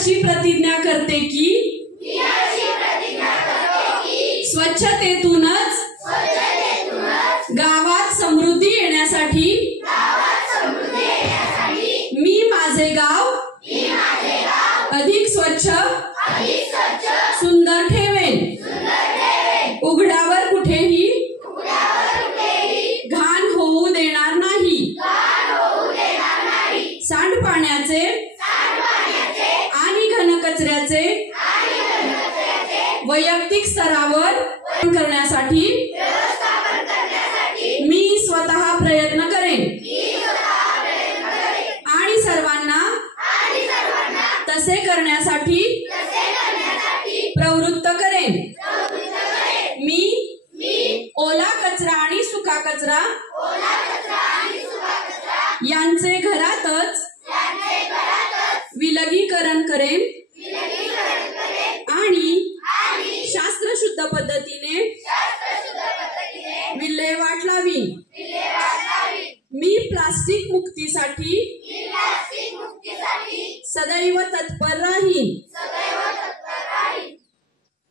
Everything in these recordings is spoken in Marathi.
अशी प्रतिज्ञा करते की स्वच्छतेतूनच गावात समृद्धी येण्यासाठी मी माझे गाव अधिक स्वच्छ सुंदर ठेवेन। उघड्यावर कुठेही घाण होऊ देणार नाही। सांडपाण्याचे आणि घनकचऱ्याचे वैयक्तिक स्तरावर करण्यासाठी मी स्वतः प्रयत्न करेन आणि सर्वांना तसे करण्यासाठी प्रवृत्त करेन। मी ओला कचरा आणि सुका कचरा यांचे घरातच विलगीकरण करेन आणि शास्त्रशुद्ध पद्धतीने विल्हेवाट लावी। मी प्लास्टिक मुक्तीसाठी सदैव तत्पर राहीन।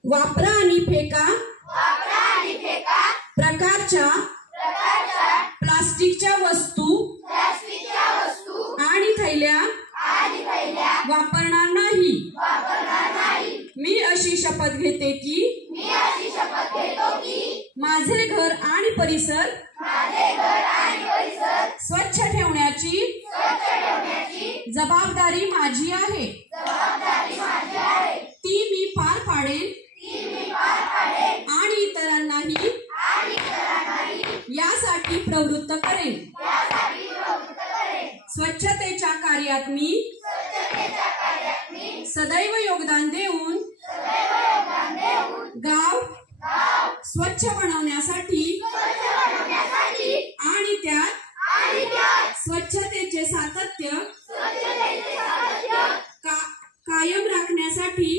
वापरा आणि फेका प्रकारच्या प्लास्टिकच्या वस्तू आणि थैल्या वापरणार नाही। मी अशी शपथ घेते की माझे घर आणि परिसर स्वच्छ ठेवण्याची जबाबदारी माझी आहे। ती मी पार पाडेन आणि इतरांनाही यासाठी प्रवृत्त करेन। स्वच्छतेच्या कार्यात मी सदैव योगदान देऊन गाव स्वच्छ बनवण्यासाठी आणि त्यात स्वच्छतेचे सातत्य कायम राखण्यासाठी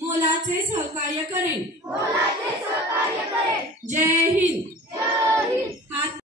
मोलाचे सहकार्य करेन। जय हिंद।